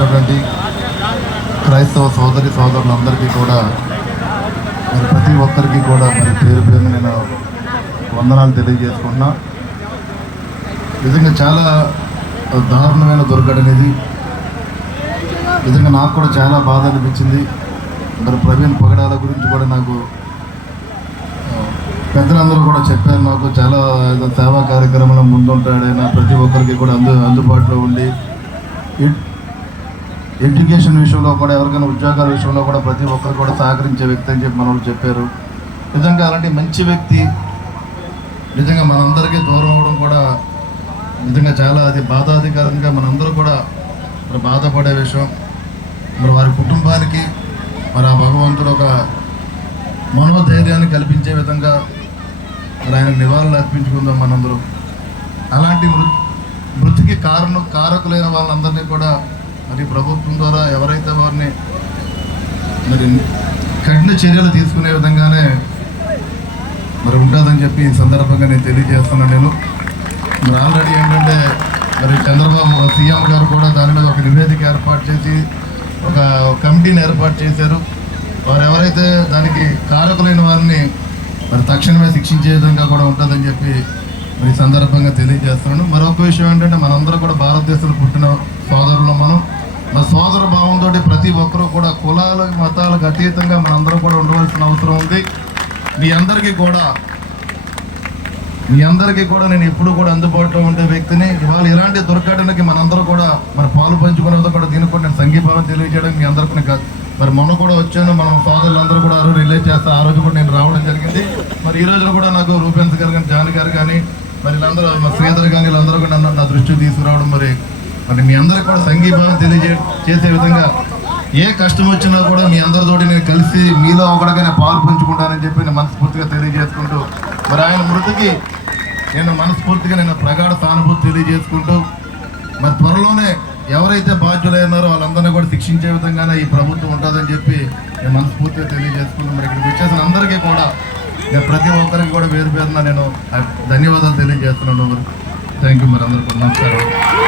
వచ్చినటువంటి క్రైస్తవ సోదరి సోదరులందరికీ కూడా మరి ప్రతి ఒక్కరికి కూడా మరి పేరు పేరు నేను వందనాలు తెలియజేసుకుంటున్నా. నిజంగా చాలా దారుణమైన దుర్ఘటన ఇది. నిజంగా నాకు కూడా చాలా బాధ అనిపించింది. మరి ప్రవీణ్ పగడాల గురించి కూడా నాకు పెద్దలందరూ కూడా చెప్పారు. నాకు చాలా సేవా కార్యక్రమంలో ముందుంటాడైనా ప్రతి ఒక్కరికి కూడా అందుబాటులో ఉండి ఎడ్యుకేషన్ విషయంలో కూడా ఎవరికైనా ఉద్యోగాల విషయంలో కూడా ప్రతి ఒక్కరు కూడా సహకరించే వ్యక్తి అని చెప్పి మనోళ్ళు చెప్పారు. నిజంగా అలాంటి మంచి వ్యక్తి నిజంగా మనందరికీ దూరం అవ్వడం కూడా నిజంగా చాలా అది బాధాధికారంగా మనందరూ కూడా మరి బాధపడే విషయం. మరి వారి కుటుంబానికి మరి ఆ భగవంతుడు ఒక మనోధైర్యాన్ని కల్పించే విధంగా మరి ఆయనకు నివాళులు అర్పించుకుందాం మనందరూ. అలాంటి మృతికి కారకులైన వాళ్ళందరినీ కూడా మరి ప్రభుత్వం ద్వారా ఎవరైతే వారిని మరి కఠిన చర్యలు తీసుకునే విధంగానే మరి ఉంటుందని చెప్పి ఈ సందర్భంగా నేను తెలియజేస్తున్నాను. మరి ఆల్రెడీ ఏంటంటే మరి చంద్రబాబు సీఎం గారు కూడా దాని మీద ఒక నివేదిక ఏర్పాటు చేసి ఒక కమిటీని ఏర్పాటు చేశారు. వారు ఎవరైతే దానికి కారకులైన వారిని మరి తక్షణమే శిక్షించే విధంగా కూడా ఉంటుందని చెప్పి మరి సందర్భంగా తెలియజేస్తున్నాను. మరొక విషయం ఏంటంటే మనందరూ కూడా భారతదేశంలో పుట్టిన సోదరులు మన సోదర భావంతో ప్రతి ఒక్కరూ కూడా కులాలకు మతాలకు అతీతంగా మనందరూ కూడా ఉండవలసిన అవసరం ఉంది. మీ అందరికీ కూడా నేను ఎప్పుడు కూడా అందుబాటులో ఉండే వ్యక్తిని. ఇవాళ ఇలాంటి దుర్ఘటనకి మనందరూ కూడా మరి పాలు పంచుకునేది కూడా దీనికి కూడా నేను సంఘీభావం తెలియజేయడం మీ అందరికీ కాదు. మరి మొన్న కూడా వచ్చాను, మన సోదరులందరూ కూడా ఆ రోజు రిలీజ్ చేస్తే ఆ రోజు కూడా నేను రావడం జరిగింది. మరి ఈ రోజున కూడా నాకు రూపెన్స్ గారు కానీ జాన్ గారు కానీ మరి వీళ్ళందరూ శ్రీధర్ కానీ వీళ్ళందరూ కూడా నా దృష్టికి తీసుకురావడం మరి మీ అందరికీ కూడా సంఘీభావం చేసే విధంగా ఏ కష్టం వచ్చినా కూడా మీ అందరితోటి నేను కలిసి మీలో ఒకటిగా నేను పాలు పంచుకుంటానని చెప్పి నేను మనస్ఫూర్తిగా తెలియజేసుకుంటూ మరి ఆయన మృతికి నేను మనస్ఫూర్తిగా నేను ప్రగాఢ సానుభూతి తెలియజేసుకుంటూ మరి త్వరలోనే ఎవరైతే బాధ్యులైనారో వాళ్ళందరినీ కూడా శిక్షించే విధంగానే ఈ ప్రభుత్వం ఉంటుందని చెప్పి నేను మనస్ఫూర్తిగా తెలియజేసుకుంటూ మరి ఇక్కడికి వచ్చేసిన అందరికీ కూడా నేను ప్రతి ఒక్కరికి కూడా పేరున నేను ధన్యవాదాలు తెలియజేస్తున్నాను. Thank you. మరి అందరికీ నమస్కారం.